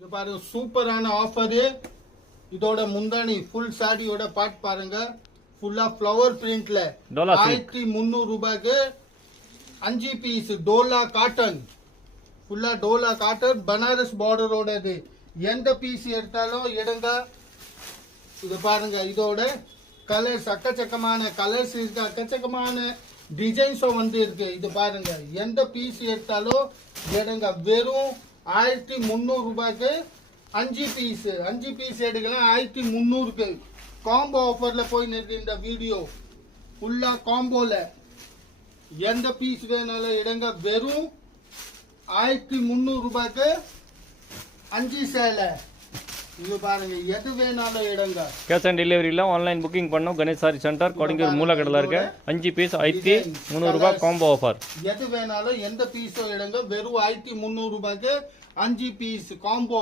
இது பாருங்க சூப்பரான ஆஃபர். இதோட முந்தானி ஃபுல் சாரியோட பார்ட் பாருங்க. ஃபுல்லா ஃப்ளவர் பிரிண்ட்ல 1300 ரூபாய்க்கு 5 பீஸ் டோலா காட்டன். ஃபுல்லா டோலா காட்டன் பனாரஸ் பார்டரோட. இது எந்த பீஸ் எடுத்தாலும் எடுங்க. இது பாருங்க இதோட கலர்ஸ் அக்கச்சக்கமான கலர்ஸ் இருக்கு, அக்கச்சக்கமான டிசைன்ஸும் வந்து இருக்கு. இது பாருங்க எந்த பீஸ் எடுத்தாலும் எடுங்க. வெறும் 1300 ரூபாய்க்கு 5 பீஸ் எடுக்கலாம். 1300க்கு காம்போ ஆஃபர்ல போயின்னு இருக்கு. இந்த வீடியோ ஃபுல்லா காம்போல எந்த பீஸ் வேணாலும் எடுங்க. வெறும் 1300 ரூபாய்க்கு 5 சேலை. இது பாருங்க எது வேணாலும் எடுங்க. கேஷ் ஆன் டெலிவரியில் ஆன்லைன் புக்கிங் பண்ணோம். கணேஷ் சாரி சென்டர் கொடிங்கூர் மூலக்கடல இருக்கு. 5 பீஸ் 1300 ரூபாய் காம்போ ஆஃபர். எது வேணாலும் எந்த பீஸோ எடுங்க. வெறும் 1300 ரூபாய்க்கு 5 பீஸ் காம்போ.